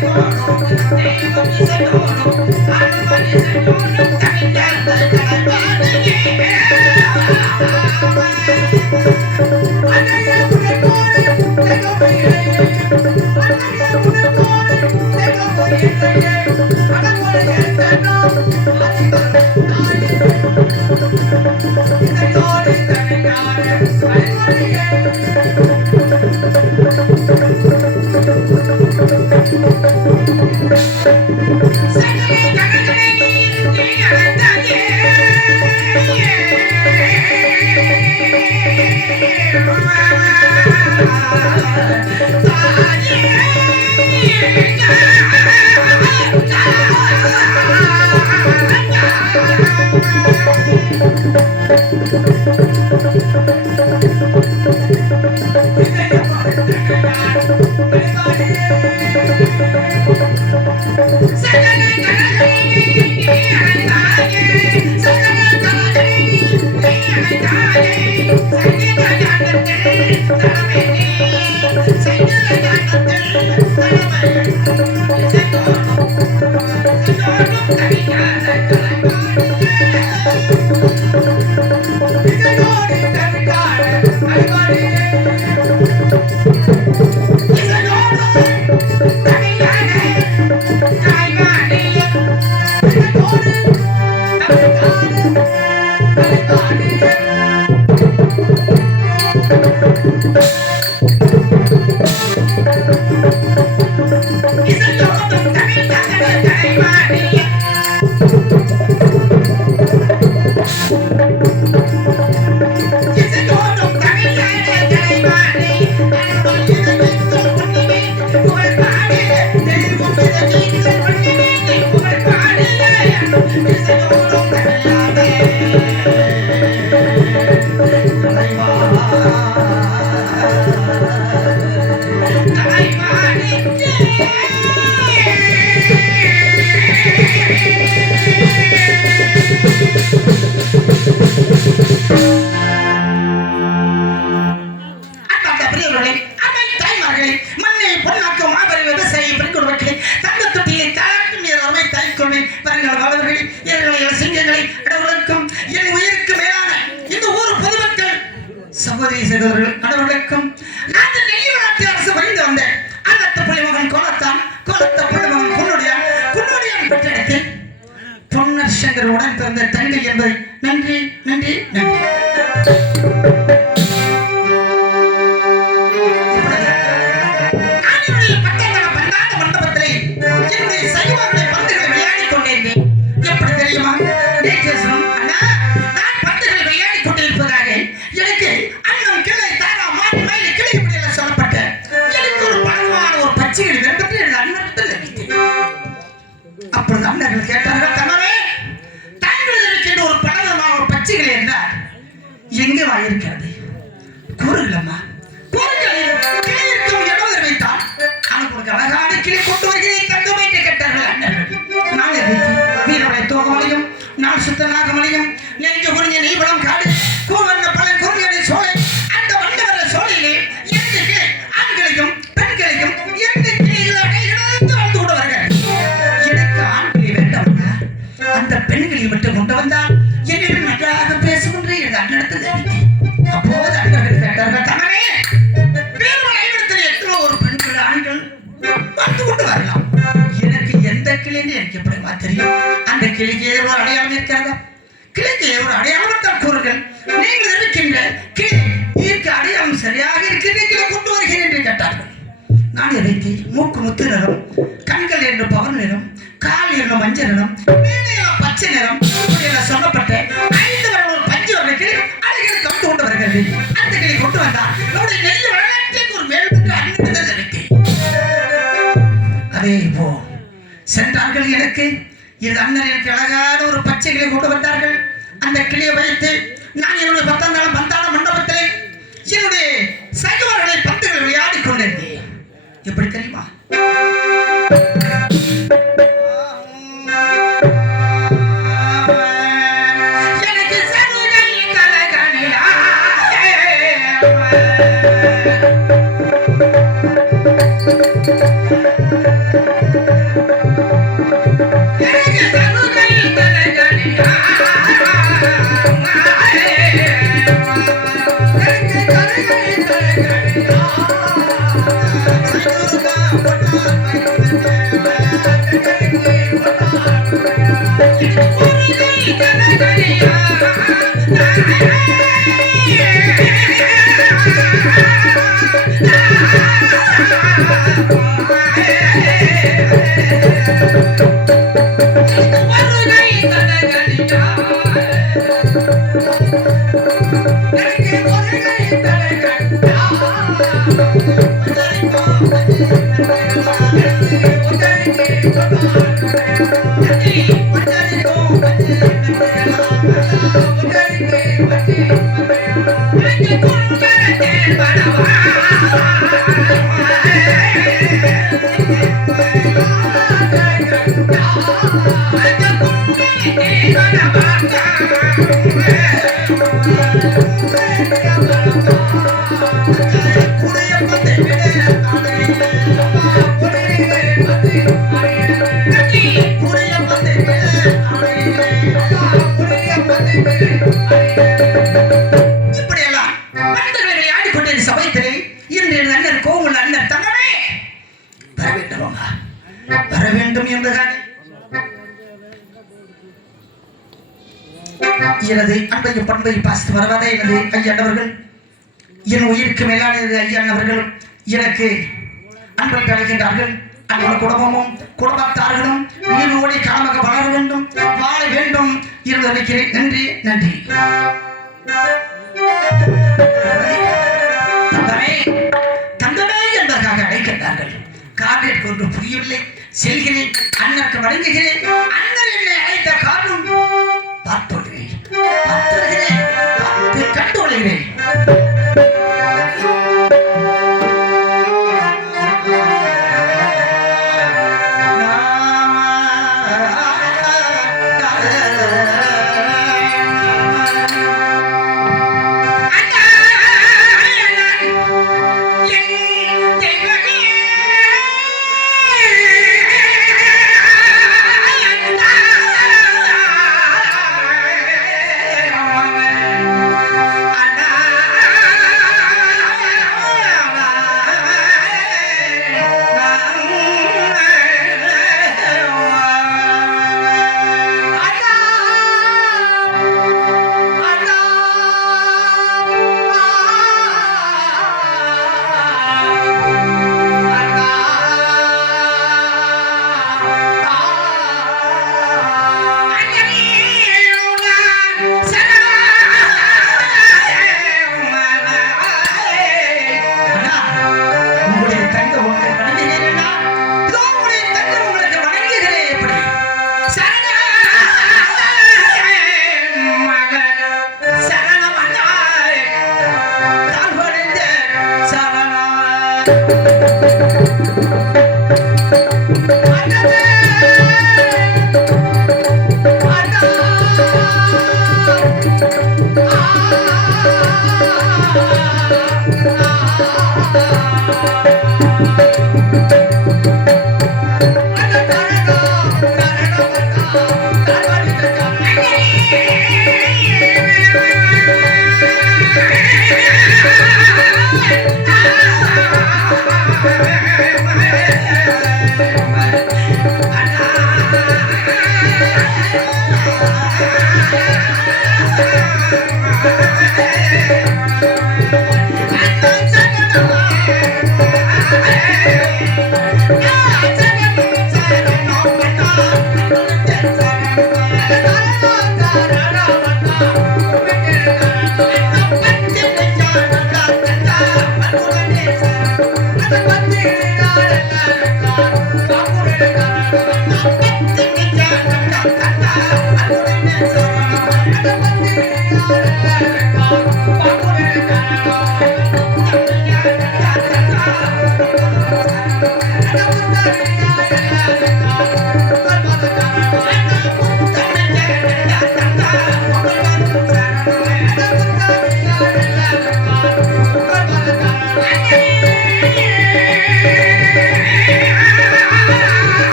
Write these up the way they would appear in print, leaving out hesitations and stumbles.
Para உடன் பிறந்த தங்கை என்பதை நன்றி நன்றி நன்றி. மண்டபத்திலே என்னுடைய சைவர்களை பந்துகளை விளையாடிக் கொண்டிருந்தேன். எப்படி தெரியுமா? நான் பந்துகளை விளையாடிக் கொண்டிருப்பதாக எனக்கு அண்ணன் கிளை தாரா மாட்டு மயில கிளை முடியல சொல்லப்பட்ட எனக்கு ஒரு பழமான ஒரு பச்சைகள் வேண்டும் என்று அண்ணன் தெரிவித்தேன். அப்பொழுது அண்ணர்கள் கேட்டார்கள், தங்கமே ஒரு படலமான ஒரு பச்சைகள் என்றால் எங்கே வாயிருக்கிறது? கூறுகளம்மா, வைத்தால் அவனுக்கு அழகான கிளை கொண்டு வருகிறேன் தங்கமே என்று கேட்டார்கள் அண்ணர்கள். நான் வீரனுடைய தோகமலையும் நான் சுத்தநாகமலையும் நெஞ்சு குறிஞ்ச நெய்வளம் காடு கூவண்ண பழம் குறுங்கடி சோலை அந்த வண்டவர சோலையிலே இரண்டு கிளை ஆண்களையும் பெண்களையும் இரண்டு கிளைகளை இழந்து வந்து கொண்டவர்கள். எனக்கு ஆண்களை வேண்டாம், அந்த பெண்களை மட்டும் கொண்டு வந்தால் என்னிடம் நன்றாக பேசுகின்ற எனது அண்ணனத்தில் அப்போது அண்ணர்கள் கேட்டார்கள், தங்கமே ஒரு பெண்கள் ஆண்கள் வந்து கொண்டு வரலாம். எனக்கு எந்த கிளைன்னு எனக்கு எப்படிமா தெரியும்? அந்த கிளைக்கு ஒரு அடையாளம் இருக்கிறதா? கிளைக்கு ஒரு அடையாளம் தான் கூறுகள். நீங்கள் இருக்கின்ற கிளைக்கு அடையாளம் சரியாக இருக்கிற கிளை கொண்டு வருகிறேன் என்று கேட்டார்கள். நான் எதைக்கு மூக்கு முத்து நிறம், கண்கள் என்று பவர் நிறம், கால் என்று மஞ்சள் நிறம், பச்சை நிறம் சொல்லப்பட்ட 5 வரங்கள் பஞ்சு வகைக்கு அழகில் கொண்டு கொண்டு வருகிறது. அந்த கிளை கொண்டு வந்தால் நம்முடைய நெல் வளர்ச்சிக்கு ஒரு மேல்பட்டு அணிந்தது இருக்கு. அதே போ சென்றார்கள். எனக்கு இது அண்ணன் எனக்கு அழகான ஒரு பச்சை கிளை கொண்டு வந்தார்கள். அந்த கிளியை வைத்து நான் என்னுடைய 10 பந்தாள மண்டபத்திலே என்னுடைய சகோதரர்களை பந்துகள் விளையாடி கொண்டிருந்தேன். எப்படி தெரியுமா? எனது அன்பையும் பண்பையும் பாசித்து வருவதே எனது ஐயனவர்கள், என் உயிருக்கு மேலானது ஐயனவர்கள் எனக்கு அன்பை அழைக்கின்றார்கள். அன்போட குடும்பமும் குடும்பத்தார்களும் நீரோடி காலமாக வளர வேண்டும், வாழ வேண்டும் என்று நினைக்கிறேன். நன்றி நன்றி. தங்கமே என்பதற்காக அழைக்கின்றார்கள். காரில் கொண்டு புரியவில்லை, செல்கிறேன், அண்ணனுக்கு வணங்குகிறேன். அண்ணன் என்னை அழைத்த காரணம் பார்த்துகிறேன், பார்த்து கண்டு கொள்கிறேன்.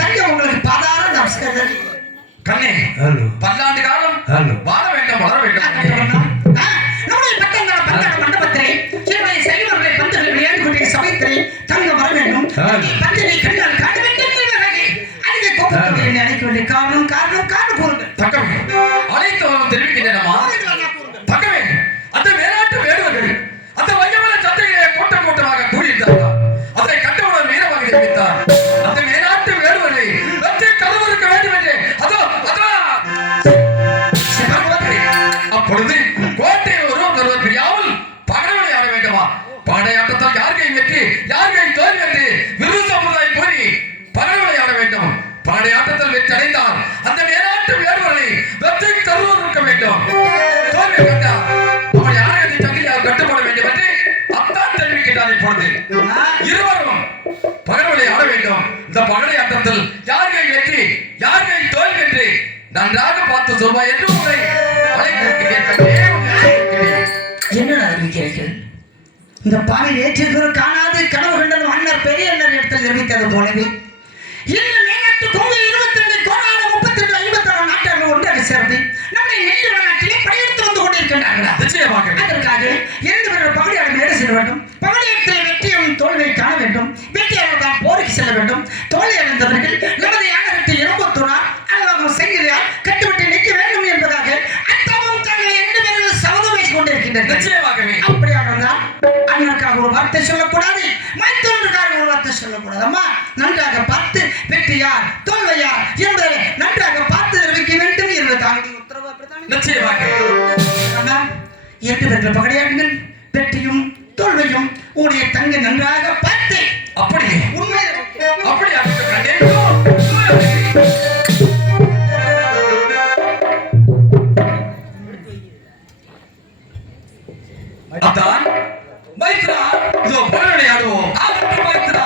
தங்க உங்களுக்கு பாதார நமஸ்காரம். கண்ணே பல்லாண்டு காலம் வாழ வேண்டும் வளர வேண்டும். நம்முடைய பட்டங்கள பந்தன மண்டபத்திலே சிறுமை செல்வர்களை பந்தர்கள் விளையாட்டு சபைத்திலே தங்க வர வேண்டும். பந்தனை கண்டால் காண வேண்டும் என்பதாக அதிக கோபத்தோடு என்னை அழைக்க வேண்டிய காரணம் கூறுங்கள். தக்கவே அழைத்து வரும் தெரிவிக்கின்றனமா? தக்கவே அந்த வேளாட்டு வேடுவர்கள் அந்த வையவன சந்தையிலே கூட்டமாக கூடியிருந்தார்கள். அதை கண்டவுடன் வீரமாக தெரிவித்தார். அந்த வேளாட்டு வேடுவர்களை வெற்றி கருவறுக்க வேண்டும் என்று அப்பொழுது கோட்டையில் ஒருவர் தெரியாமல் பகடவளை ஆட வேண்டுமா? படையாட்டத்தால் யார் கை வெற்றி யார் கை தோல்வி என்று விரு சமுதாயம் கூறி பகடவளை ஆட வேண்டும். படையாட்டத்தில் வெற்றி அடைந்தால் அந்த வேளாட்டு வேடுவர்களை வெற்றி கருவறுக்க வேண்டும். தோல்வி கண்டார் அவன் யாரை சங்கிலியால் கட்டுப்பட வேண்டும் என்று அத்தான் தெரிவிக்கின்றார். இப்பொழுது இருவரும் பகடவளை ஆட வேண்டும். இந்த பகடையாட்டத்தில் யார் கை வெற்றி யார் கை தோல்வி என்று நன்றாக பார்த்து சொல்வா என்று உங்களை என்ன அறிவிக்கிறீர்கள்? இந்த பாவை ஏற்றிருக்கிற காணாது கனவு கண்டது மன்னர் பெரிய இடத்தில் நிர்மித்தது போலவே இந்த மேலத்து கோவை 22 கோணால 32 56 நாட்டர்கள் ஒன்றாக சேர்ந்து நம்மை நெல்லி நாட்டிலே படையெடுத்து வந்து கொண்டிருக்கின்றார்களா? நிச்சயமாக அதற்காக 2 பேர்கள் பகடையாளர் மேலே செல்ல வேண்டும். பகடையத்தில் வெற்றியும் தோல்வியை காண வேண்டும். வெற்றியாளர் தான் போருக்கு செல்ல வேண்டும். தோல்வி அடைந்தவர்கள் நமது யானகத்தை இரும்புத்துணார் அல்லது செங்கிலியால் கட்டுவிட்டு நிற்க வேண்டும் என்பதாக அத்தமும் தங்களை 2 பேர்கள் சபதம் வைத்துக் கொண்டிருக்கின்றனர். நிச்சயமாகவே அப்படியானதான் அண்ணனுக்காக ஒரு வார்த்தை சொல்லக்கூடாது, மைத்தொன்றுக்காக ஒரு வார்த்தை சொல்லக்கூடாது. அம்மா நன்றாக பார்த்து வெற்றியார் தோல்வையார் என்பதை நன்றாக பார்த்து தெரிவிக்க வேண்டும் என்று தாங்களுடைய உத்தரவு. நிச்சயமாக 2 பேர்கள் பகடையாடுங்கள். வெற்றியும் தோல்வையும் உடைய தங்க நன்றாக பார்த்து அப்படியே உண்மை அப்படி அதான் மைத்ரா இதோ பகடை ஆடுவோம். ஆகட்டும் மைத்ரா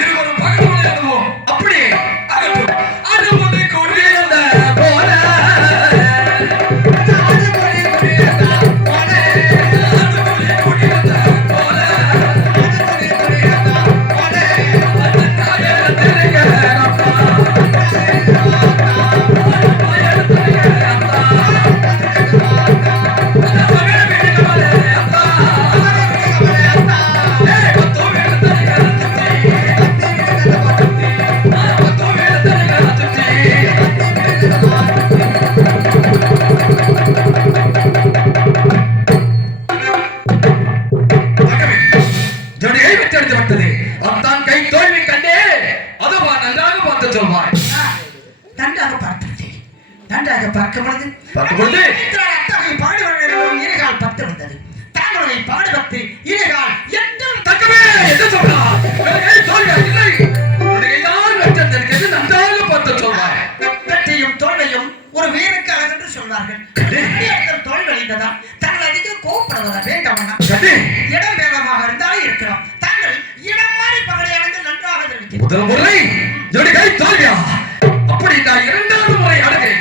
இருவரும் பகடை ஆடுவோம். அப்படியே ஆகட்டும். அதுபோல கொடியல்ல போல அத்தான் கை தோல்வி கண்டே அதுவா நன்றாக பார்த்து சொல்வாய். நன்றாக பார்த்தேன். நன்றாக பார்க்கும் பொழுது அத்தகை பாடுவர்கள் இருகால் 10 வந்தது. தாங்களுடைய பாடுபத்து இருகால் 8 தக்கவே என்ன சொல்றார்? தோல்வி இல்லை யார் வெற்றி நன்றாக பார்த்து சொல்வாய். வெற்றியும் தோல்வியும் ஒரு வீருக்கு அழகு என்று சொல்வார்கள். தோல்வி அடைந்ததா தாங்கள் அதிக கோபப்படுவதா வேண்டாம். இடம் வேகமாக இருந்தாலும் இருக்கிறோம். தாங்கள் இடம் மாறி பகடையானது நன்றாக தெரிவிக்கிறேன். முதல் முறை கை தோல்வியா? அப்படி நான் 2வது முறை அடைகிறேன்.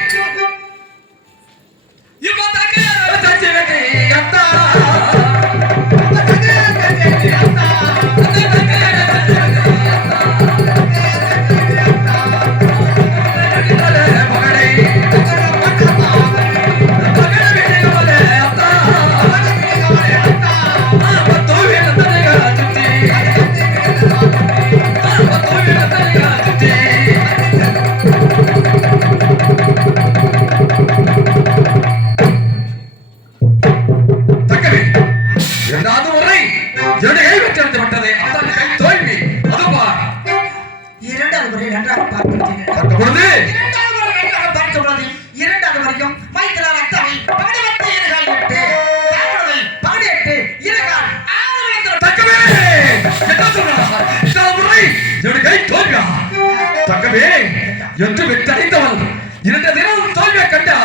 என்று வெற்றடைந்தவன் 2 தினம் தோல்வியை கண்டா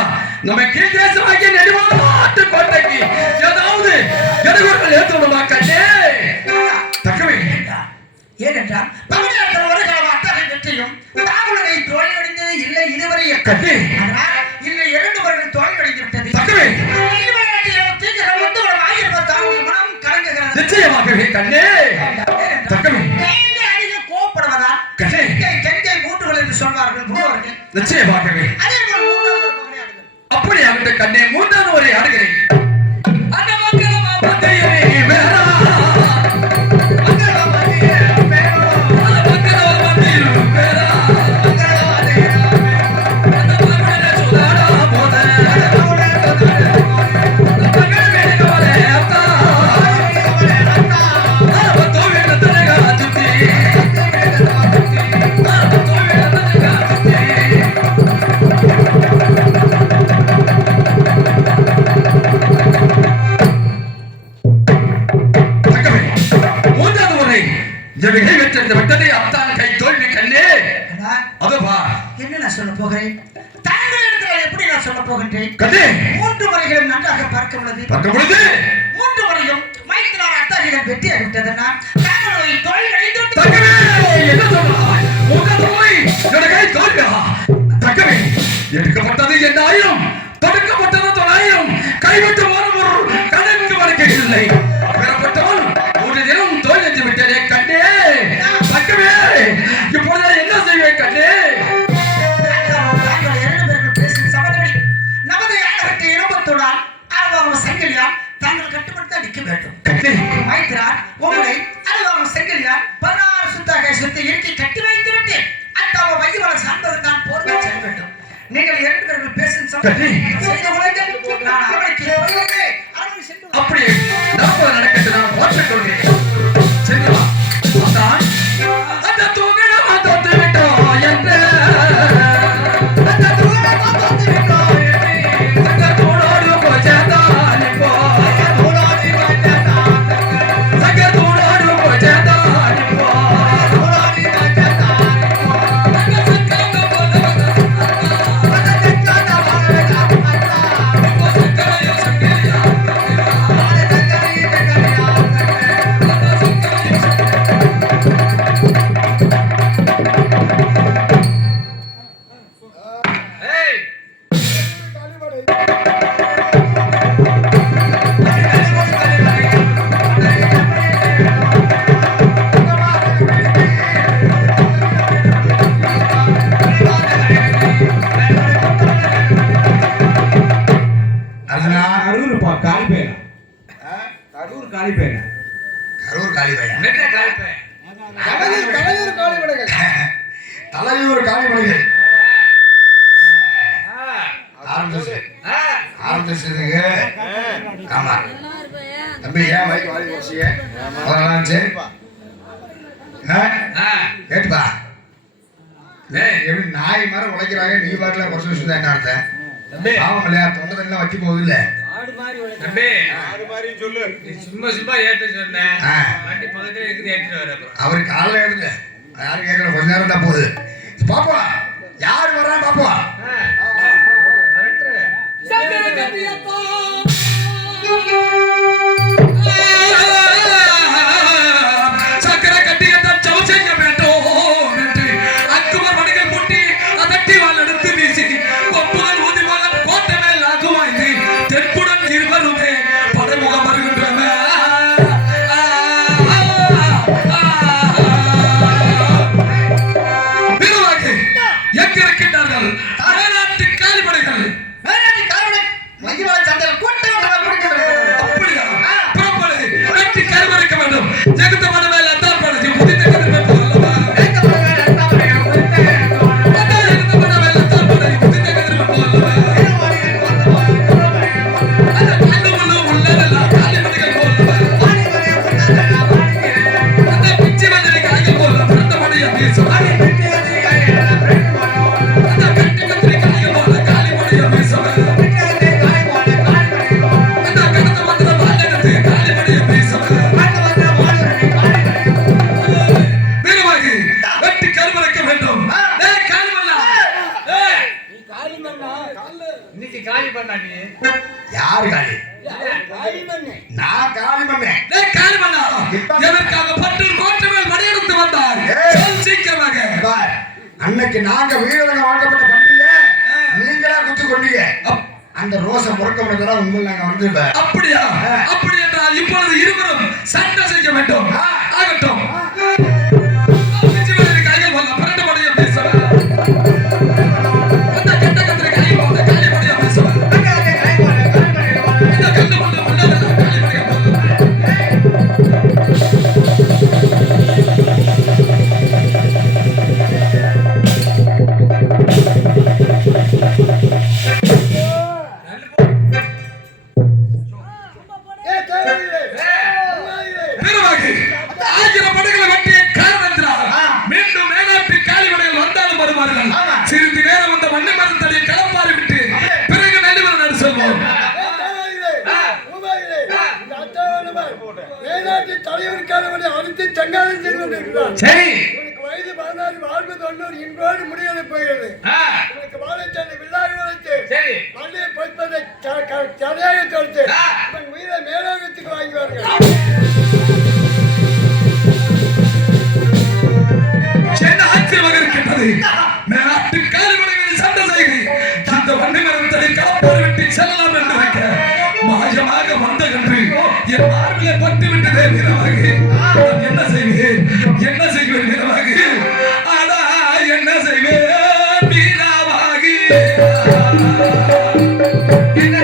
நம்ம கீழ் தேசமாகிய நெடுமாட்டு கோட்டைக்கு ஏதாவது எதிர்வர்கள் ஏற்றுமா கண்டே தக்கவே. ஏனென்றால் பகடையாட்கள் ஒரு காலம் அத்தகை வெற்றியும் தாங்களுடைய தோல்வியடைந்தது இல்லை இதுவரை கண்டே. அதனால் இல்லை 2 வருடம் தோல்வியடைந்து விட்டது. தக்கவே நிச்சயமாகவே கண்ணே தக்கவே அதிக கோபப்படுவதால் கெஞ்சை மூட்டுகள் என்று நிச்சயமாகவே அதே போல் மூன்றாவது ஒரு பகடையாடுங்கள். அப்படி ஆகட்ட கண்ணே மூன்றாவது ஒரு ஆடுகிறேன் அந்த மக்களமா பந்தையரே வேறா மக்களமா பந்தையரே வேறா மக்களமா பந்தையரே வேறா அந்த மக்களே சுதாடா போதே மக்களே வேணுவரே அத்தா பத்தோ வேண்டதனகா சுத்தி பத்தோ வேண்டதனகா சுத்தி ஜெகை வெற்ற வெட்டனை அத்தான் கை தோல்வி கண்ணே அண்ணா, அதுவா என்ன நான் சொல்ல போகிறேன்? தங்களிடத்தில் எப்படி நான் சொல்ல போகின்றேன்? கண்ணே மூன்று முறைகளும் நன்றாக பார்க்க உள்ளது. பார்க்கும் பொழுது மூன்று முறையும் மைத்திரார் அத்தாகிகள் வெட்டியாகி விட்டதுன்னா தங்களுடைய தொழில் அழிந்து தக்கவே என்ன சொல்றாய் முதல் முறை ஜெகை தோல்வியா தக்கவே எடுக்கப்பட்டது 8000 தடுக்கப்பட்டது 900 கைவிட்டு வரும் ஒரு கணக்கு வழக்கு இல்லை பெறப்பட்டவன் ஒரு தினம் தோல்வி விட்டதே கண்ணே தக்கவே இப்பொழுது என்ன செய்வேன் கண்ணே தாங்கள் இரண்டு பேர்கள் பேசும் சமதடி நமது ஆண்டவற்றை இனபத்தோடால் அனுபவம் சங்கிலியால் தாங்கள் கட்டுப்படுத்த அடிக்க வேண்டும். கண்ணே மைத்திரார் உங்களை அனுபவம் சங்கிலியால் 16 சுத்தாக சுத்தி இறுக்கி கட்டி வைத்து விட்டு அத்தாவ வையவள சார்ந்ததற்கான போருக்கு செல்ல வேண்டும். நீங்கள் இரண்டு பேர்கள் பேசும் சமதடி செய்த உலகில் நான் அவனுக்கு அரவணை சென்று அப்படியே நான் நடக்கிறது நான் பார்த்துக் கொள்கிறேன் சென்று வா அதான் அந்த தூங்கலாம் தோத்து விட்டோம் என்று அந்த தூங்கலாம் தோத்து விட்டோம் என்று அந்த தூணோடு போச்சேதான் இப்போ தூணோடு போச்சேதான் சங்க தூணோடு போச்சேதான் இப்போ தூணோடு போச்சேதான் அங்க சக்கங்க போதவங்க அந்த சக்கங்க போதவங்க இப்போ சக்கரையோ சக்கரையா தலையூர் காளிமலைகள் ஆரம்பிச்சதுக்கு ஆமா தம்பி ஏன் மைக் வாங்கி வச்சியே கேட்டுப்பா எப்படி நாய் மாதிரி உழைக்கிறாங்க நீ பாட்டுல குறைச்சு வச்சுதான் என்ன அர்த்தம் ஆமாம் இல்லையா தொண்டை தண்ணி வச்சு போகுது இல்ல அவரு காலைல எடுங்க யாரும் கேட்கல கொஞ்ச நேரம் தான் போகுது பாப்பா யாரு வர்றா பாப்பா சக்கரை கட்டியத்தான் சவு செய்ய வேண்டும் என்று அக்குமர் மணிகள் முட்டி அதட்டி வாழ் எடுத்து வீசி கொப்புகள் ஊதி போல கோட்டை மேல் ஆகுவாய்ந்து தென்புடன் இருவருமே படைமுகம் வருகின்றன யாரு காலி நான் காலி பண்ணேன் காலி பண்ணா எதற்காக பட்டு கோட்டை மேல் மடியெடுத்து வந்தார் சீக்கிரமாக அன்னைக்கு நாங்க வீரங்க வாக்கப்பட்ட பண்டிகை நீங்களா குத்து கொண்டீங்க அந்த ரோச முறக்க முடியாதான் உண்மையில் நாங்க வந்து அப்படியா அப்படி என்றால் இப்பொழுது இருவரும் சண்டை செய்ய வேண்டும் ஆகட்டும் கைகள் பரண்டு மடிய பேச வெங்காயம் செய்து கொண்டிருக்கிறார். சரி உனக்கு வயது 16, வாழ்வு 90, இன்றோடு முடியலை போகிறது. உனக்கு வாழைச்சந்தை வில்லாக வளைத்து சரி மல்லிகை பொய்ப்பதை சதையாக தொடுத்து உன் உயிரை மேலோகத்துக்கு வாங்கி வருகிறார். என்ன ஆச்சரியமாக இருக்கின்றது. மேலாட்டு காலிமனையில் சண்டை செய்து இந்த வண்டிமரத்தை கலப்பாறு விட்டு செல்லலாம் என்று வைக்க மாயமாக வந்த என்று என் மார்பிலே பட்டு விட்டதே வீரமாக. நான் என்ன செய்வேன் வீரமாக? ஆனா என்ன செய்வேன் வீரமாக? என்ன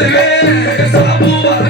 செய்வேன் சாபுவான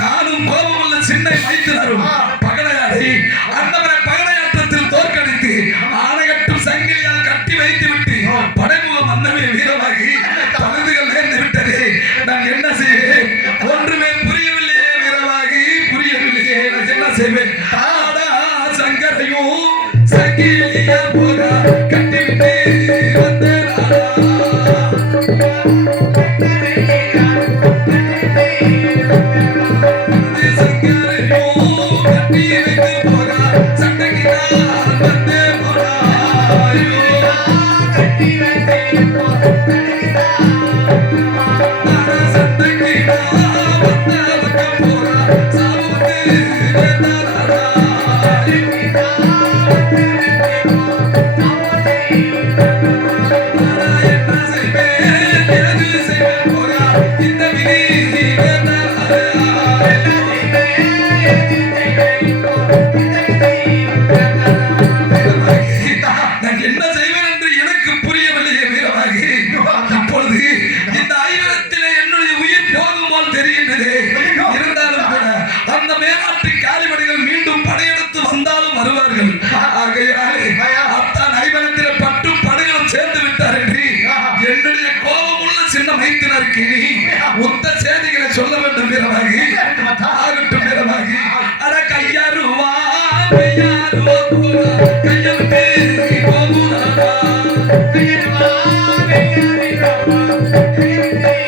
நானும் கோபமுள்ள சின்னை வைத்து தரும் பகடையாளை அந்தவரை பகடையாட்டத்தில் தோற்கடித்து ஆணையட்டும் சங்கிலியால் கட்டி வைத்து விட்டு படைமுகம் வந்தவே வீரமாகி பழுதுகள் நேர்ந்து விட்டதே. நான் என்ன செய்வேன்? ஒன்றுமே புரியவில்லையே வீரமாகி, புரியவில்லையே. நான் என்ன செய்வேன்? தாடா சங்கரையும் சங்கிலியா போக கட்டிவிட்டு வந்தேன். உத்த செய்திகளை சொல்ல வேண்டும் வீரமாகி, ஆகட்டும் வீரமாகி. அட கையாருவா கையாருவா கையை விட்டு போகுதாடா, கையாருவா கையாருவா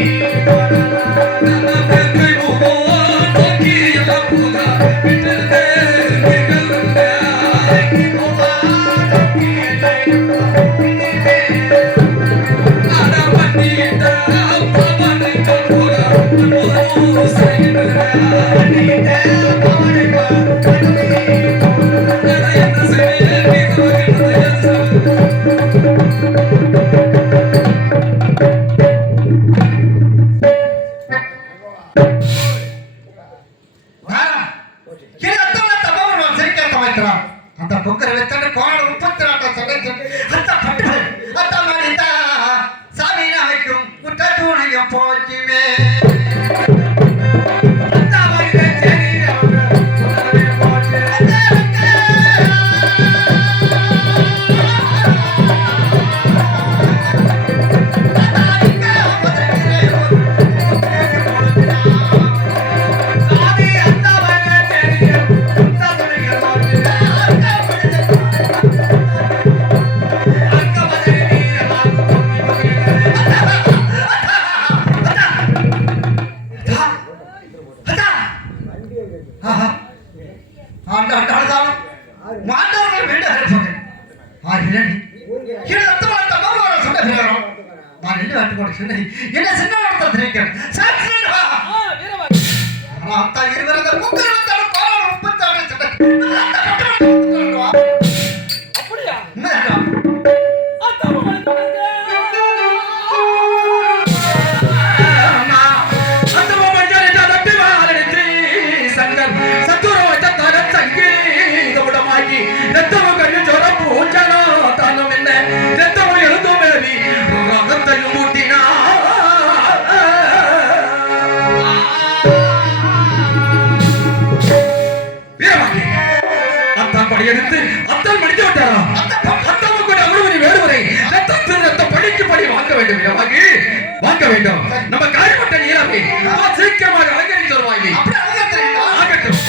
காட்டுறான் அந்த குக்கரை வச்சுட்டு கோண 32 சண்டைக்கு அந்த பட்டு அந்த மனிதா சாமி நாய்க்கும் குற்ற தூணையும் போச்சுமே மாண்டவர்கள் வீடு அனுப்புங்க என்ன சின்ன தெரிவிக்கிறேன் எடுத்து அத்தான் முடித்து விட்டாரா அத்தாவுக்கு அவ்வளவு வேடுவரை ரத்தம் படிக்கு படி வாங்க வேண்டும் வாங்க வேண்டும் நம்ம காரியப்பட்ட நீராவை சீக்கிரமாக அலங்கரித்து வருவாங்க ஆகட்டும்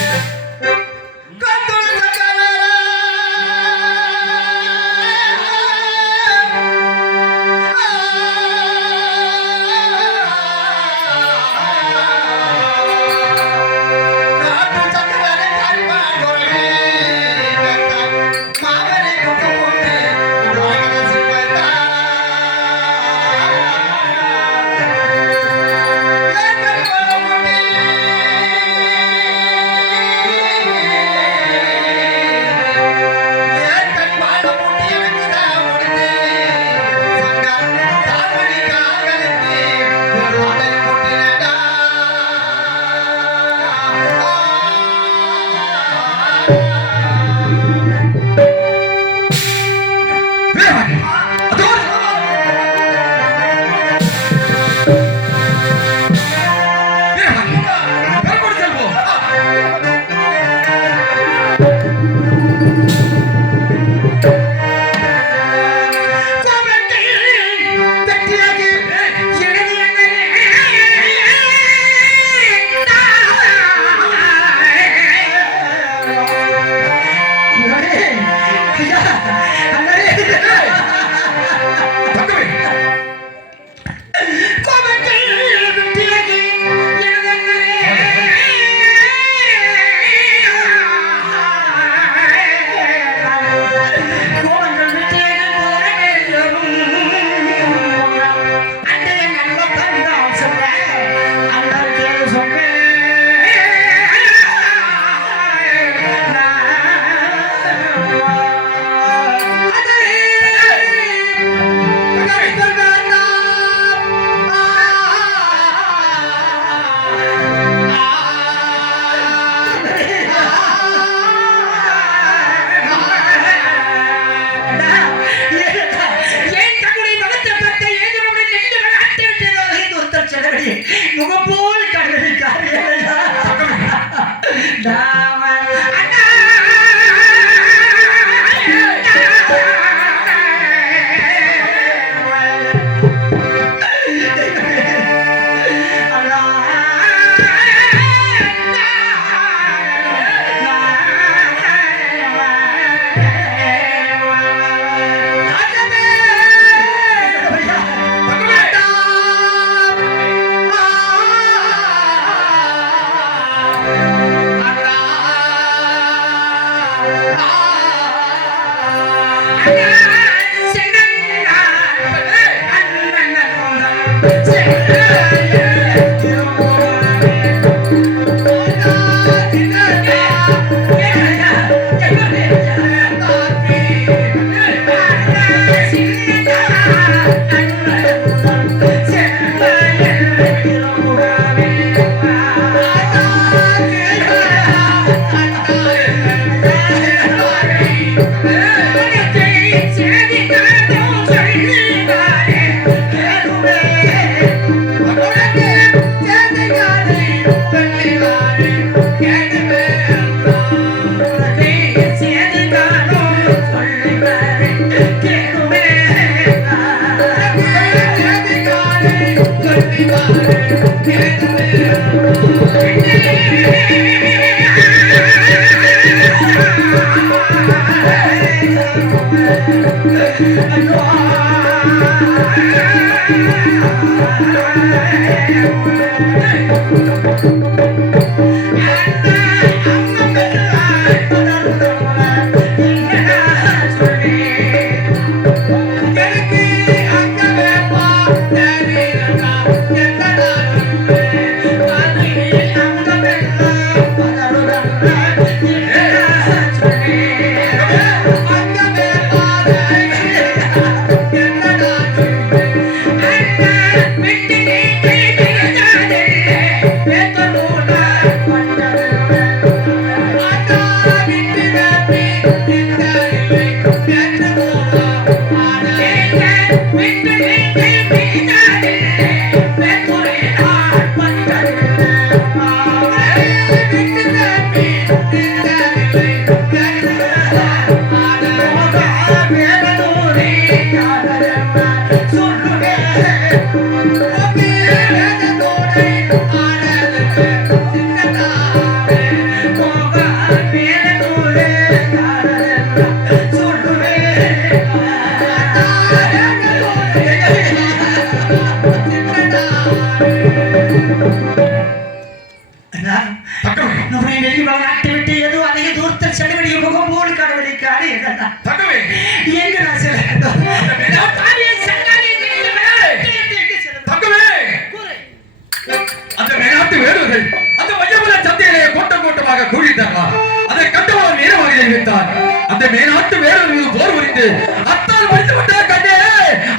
அந்த மேநாட்டு வேறொரு போர் புரிந்து அத்தால் மடித்து விட்டார் கண்ணே,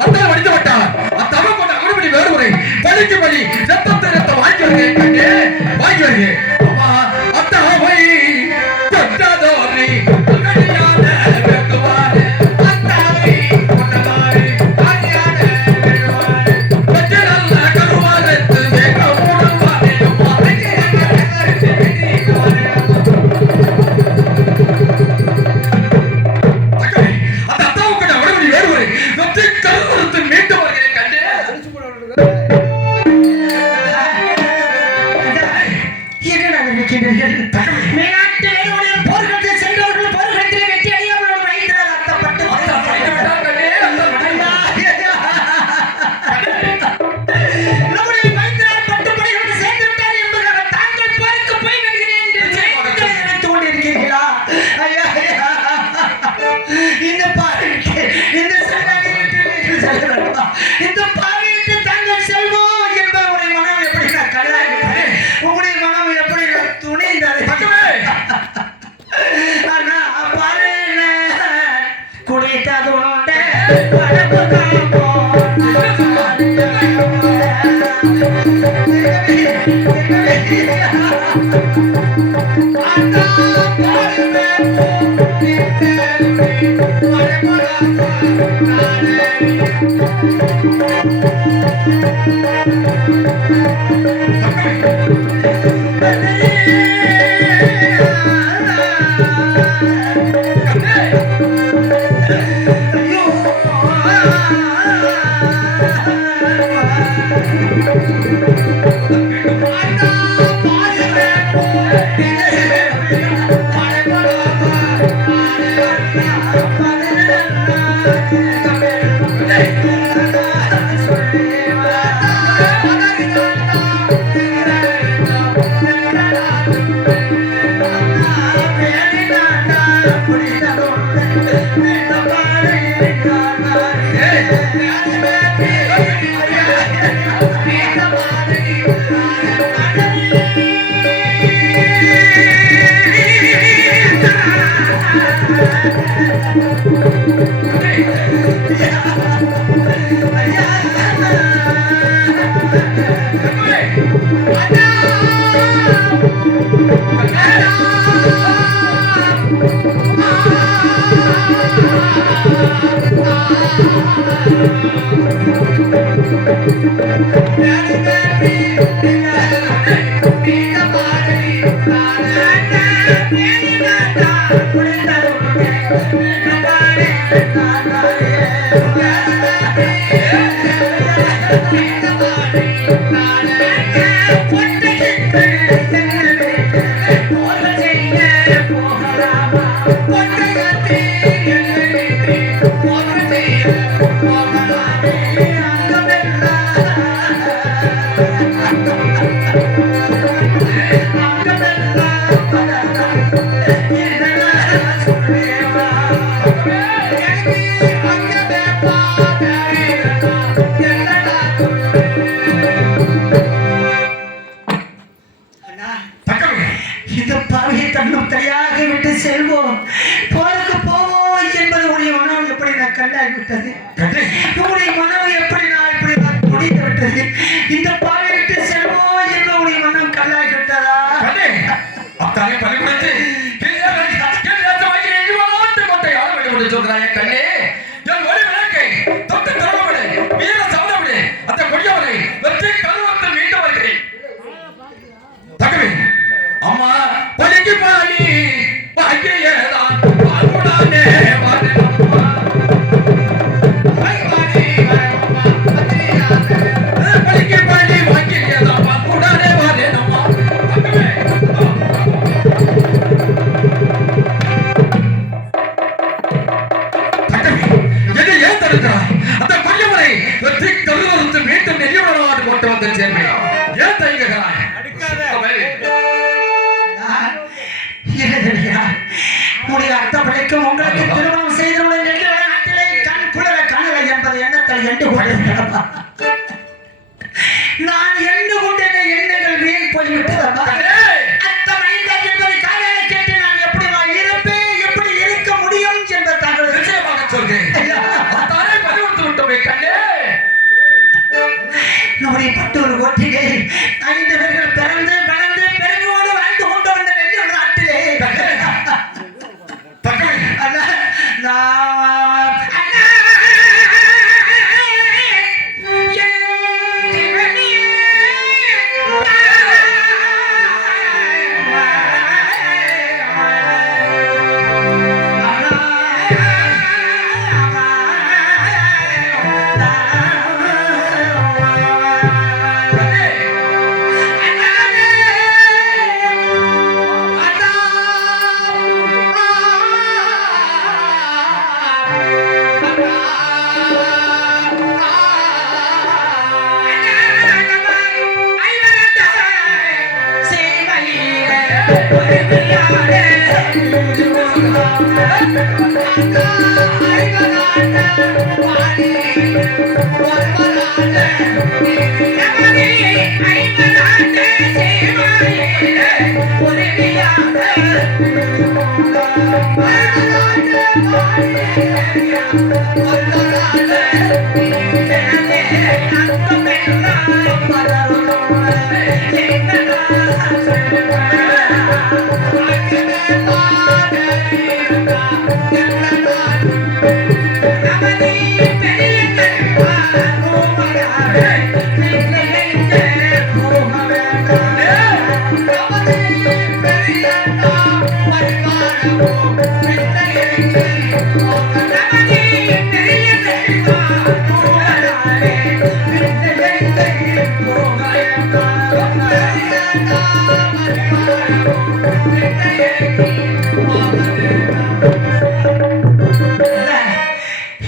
அத்தால் மடித்து விட்டார். அத்தவ கொண்ட அகரமணி வேறுமுறை பழிக்கு பழி ரத்தத்தை ரத்தம் வாங்கி வருகிறேன் கண்ணே, வாங்கி வருகிறேன். அம்மா அத்தாவை தொட்டதோரி அகடியான வெகுவானே, அத்தாவை கொண்டவாரே ஆகியான வெகுவானே, பச்சரல்ல கருவாரத்து வேக மூடுவானே, அம்மா அங்கேயே வெகுவானே. போகலாமா அண்ணா, தக்கவே இந்த பாவியை தன்னும் தனியாக விட்டு செல்வோம், போருக்கு போவோம் என்பது உடைய மனம் எப்படி நான் கல்லாகி விட்டது, உடைய மனம் எப்படி நான் இப்படி நான் துடித்து விட்டது. இந்த பாவியை விட்டு செல்வோம் என்பதுடைய மனம் கல்லாகி விட்டதா? அத்தாலே பலி கொடுத்து சொல்றாங்க கண்ணே என் ஒளி விளக்கை தொட்டு திறமவிடு வீர சவதவிடு அந்த கொடியவரை வெற்றி கருவத்தில் மீண்டு வருகிறேன். தகவே அம்மா பலிக்கு பாடி பாக்கியதான் பாடுடானே பாடுடா பலிக்கு பாடி பாக்கியதான் பாடுடானே பாடுடா. தகவே எதை ஏன் தடுக்கிறாய்? அந்த கொடியவரை வெற்றி கருவறுத்து மீண்டும் நெறியவனவாடு கொண்டு வந்து சேர்ப்பேன். ஏன் தயங்குகிறாய்? உடைய அர்த்தப்படைக்கும் உங்களுக்கு திருமணம் செய்தவுடன் நெல்லு நாட்டிலே கண் குளிர கணலை என்பது எண்ணத்தில் எண்டு கொண்டிருக்கிறப்பா. நான் எண்ணு கொண்டிருந்த எண்ணங்கள் வீண் போய்விட்டதப்பா. அர்த்தமடைந்தார் என்பதை காலையில கேட்டு நான் எப்படி இருப்பேன், எப்படி இருக்க முடியும் என்பது தகவல் நிச்சயமாக சொல்கிறேன். அத்தாலே பறிவுறுத்து விட்டோமே கண்ணே. நம்முடைய பட்டூர் கோட்டிலே 5 பேர்கள் பிறந்து வளர்ந்து பெருங்கோடு வாழ்ந்து கொண்டு வந்த நெல்லு நாட்டிலே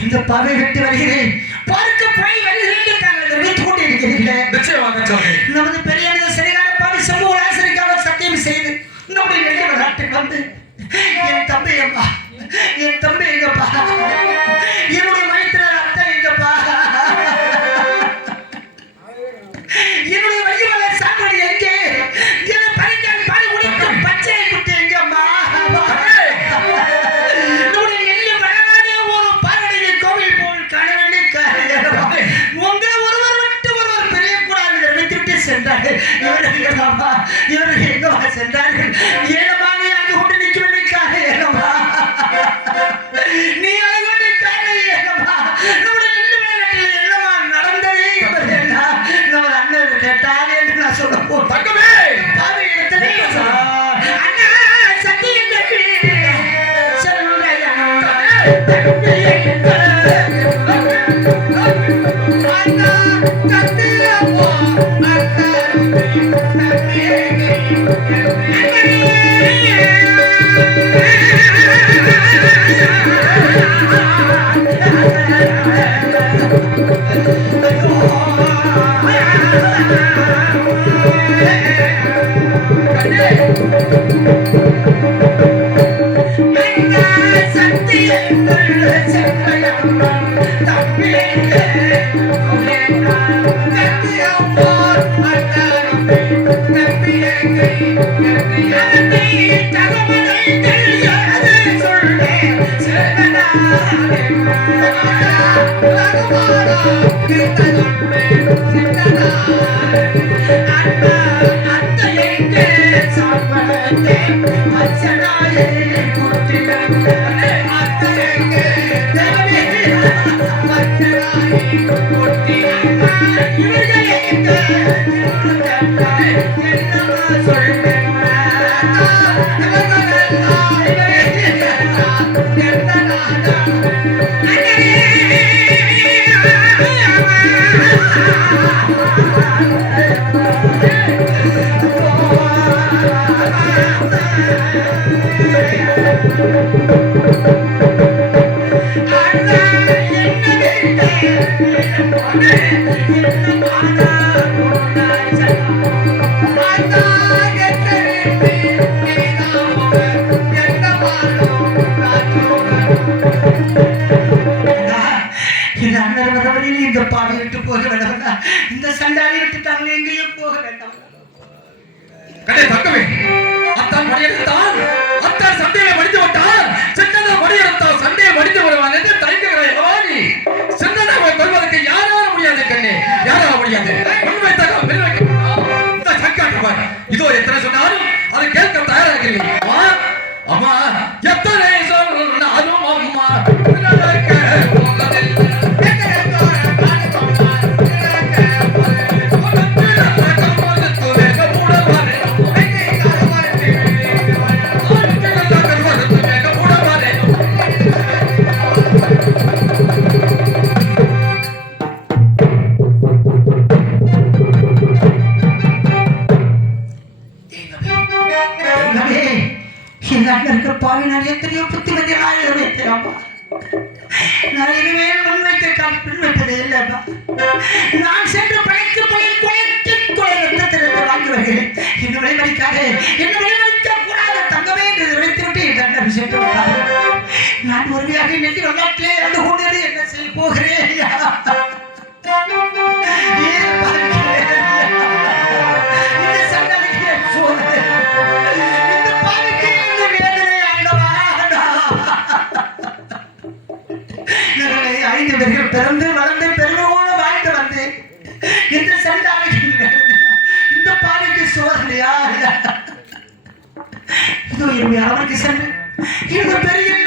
இந்த பாவை விட்டு வருகிறேன், பார்க்க போய் வருகிறேன் தாங்கள் வைத்துக் கொண்டிருக்கிறீர்கள். நிச்சயமாக சொல்கிறேன். நமது பெரிய சிறைகால பாவி சமூக ஆசிரியக்காக சத்தியம் செய்து நம்முடைய நெல்லை நாட்டுக்கு வந்து என் தம்பி எங்கப்பா, என் தம்பி எங்கப்பா, என்னுடைய வயிற்றுல ரத்தம் எங்கப்பா, என்னுடைய வயிறுல சாப்பாடு எங்கே, என பறிக்கால் பால் குடிக்கும் பச்சை குட்டி எங்கம்மா, நம்முடைய நெல்லு வளராத ஒரு பாரடைய கோவில் போல் கணவனை உங்களை ஒருவர் விட்டு ஒருவர் பிரியக்கூடாது விட்டுவிட்டு சென்றார்கள். இவர்கள் எங்கம்மா, இவர்கள் எங்கம்மா சென்றார்கள்? ஏனம்மா நீ அங்கு கொண்டு நிற்கவில்லைக்காக, ஏனம்மா நீ அங்கு கொண்டு நிற்காக, ஏனம்மா நம்முடைய நெல்லு வேலையில் என்னம்மா நடந்ததே என்பது என்ன நம்ம அண்ணன் கேட்டார் என்று நான் சொல்ல போறேன். தங்கமே பாவி இடத்திலே அண்ணா சத்தியங்கள் சொல்றையா கண்ணே இந்த பாவை விட்டு போக வேண்டாம், இந்த சண்டாளி விட்டுட்டாங்களே எங்கேயும் போக வேண்டாம். கடை தக்கவே அத்தான் மடியெடுத்தான், அத்தான் சண்டையை மடித்து விட்டான், சின்னதா மடியெடுத்தான் சண்டையை மடித்து விடுவான் என்று தயங்குகிறாய் பவானி. சின்னதாவை கொள்வதற்கு யாரால முடியாது கண்ணே, யாரால முடியாது. உண்மை தகவல் வெளிவைக்க இந்த சக்காட்டுவார். இதோ எத்தனை சொன்னாலும் அதை கேட்க தயாராக இல்லை. அம்மா எத்தனை சொன்னாலும் அம்மா பாவி நான் எத்தனையோ புத்திமதி ஆயுதம் நான் இனிமேல் முன்வைத்திருக்கான் பின்வைப்பதே இல்லைப்பா. நான் சென்று பழைக்கு பழைய கொலை ரத்தத்திலிருந்து வாங்கி வருகிறேன். இந்த விளைவழிக்காக என்ன விளைவழிக்க கூடாத தங்கமே என்று நினைத்துவிட்டு என் தன்னர் சென்று விட்டார்கள். நான் உறுதியாக நெட்டி வரலாற்றிலே இறந்து கொண்டது என்ன செய்ய போகிறேன். பிறந்து வளர்ந்து பெருமையோடு வாழ்ந்து வந்து இந்த சண்டாளைக்கு இந்த பாவைக்கு சோதனையா? இதோ என்னுடைய அவருக்கு சென்று இந்த பெரிய